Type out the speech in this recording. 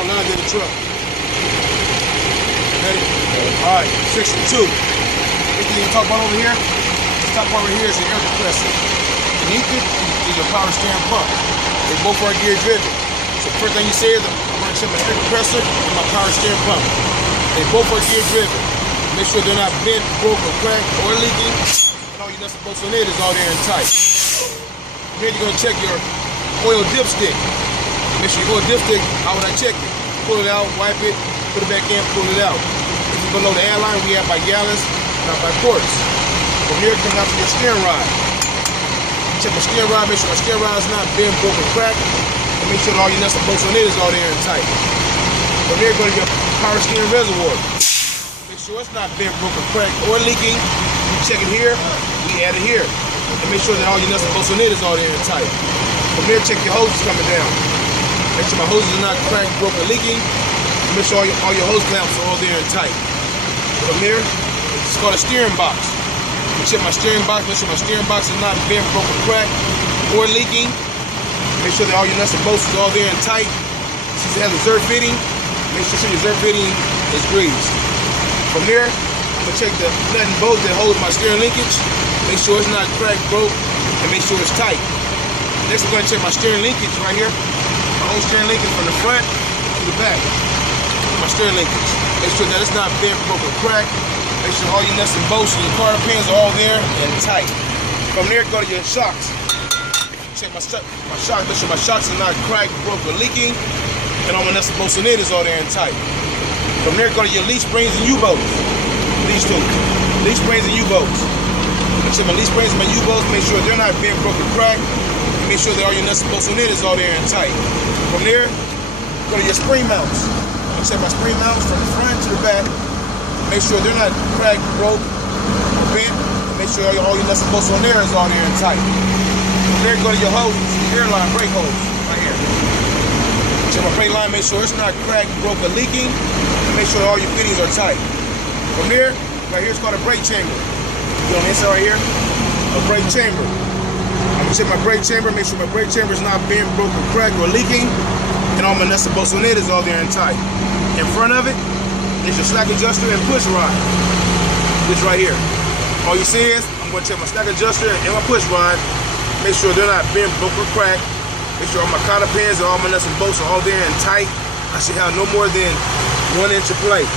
on 9 to the truck. Ready? All right, section 2. This thing you talk about over here, this top part right here is the air compressor. Beneath it is your power steering pump. They both are gear driven. So first thing you say is I'm going to check my air compressor and my power steering pump. They both are gear driven. Make sure they're not bent, broke, or cracked, or leaking. And all your nuts and bolts on it is all there and tight. Here you're going to check your oil dipstick. Make sure your oil dipstick, how would I check it? Pull it out, wipe it, put it back in, pull it out. If you below the airline, we have by gallons, not by quarts. From here, come down to your steering rod. Check my steering rod, make sure my steering rod is not bent, broke, or cracked. And make sure that all your nuts and bolts on it is all there and tight. From here, go to your power steering reservoir. Make sure it's not bent, broke, or cracked, or leaking. You check it here, we add it here. And make sure that all your nuts and bolts on it is all there and tight. From there, check your hoses coming down. Make sure my hoses are not cracked, broke, or leaking. And make sure all your hose clamps are all there and tight. From there, it's called a steering box. Check my steering box, make sure my steering box is not bent, broke, or cracked, or leaking. Make sure that all your nuts and bolts are all there and tight. Since it has a zerk fitting, make sure your zerk fitting is greased. From there, I'm going to check the nut and bolt that holds my steering linkage. Make sure it's not cracked, broke, and make sure it's tight. Next, I'm going to check my steering linkage right here. My whole steering linkage from the front to the back. My steering linkage. Make sure that it's not bent, broke, or cracked. Make sure all your nuts and bolts and your car pins are all there and tight. From there, go to your shocks. Check my shocks, make sure my shocks are not cracked, broke, or leaking. And all my nuts and bolts in it is all there and tight. From there, go to your leaf springs and U-bolts. These two. Leaf springs and U-bolts. Check my leaf springs and my U-bolts, make sure they're not bent, broke, or cracked. And make sure that all your nuts and bolts in it is all there and tight. From there, go to your spring mounts. Check my spring mounts from the front to the back. Make sure they're not cracked, broke, or bent. Make sure all your nuts and bolts on there is all there and tight. From there, go to your hoses, your airline brake hose, right here. Check my brake line, make sure it's not cracked, broke, or leaking. And make sure all your fittings are tight. From here, right here, it's called a brake chamber. You know, inside right here, a brake chamber. I'm gonna check my brake chamber, make sure my brake chamber is not bent, broke, or cracked, or leaking. And all my nuts and bolts on it is all there and tight. In front of it, there's your slack adjuster and push rod. This right here. All you see is, I'm going to check my slack adjuster and my push rod. Make sure they're not bent, broke, or cracked. Make sure all my cotter pins and all my nuts and bolts are all there and tight. I should have no more than 1 inch of play.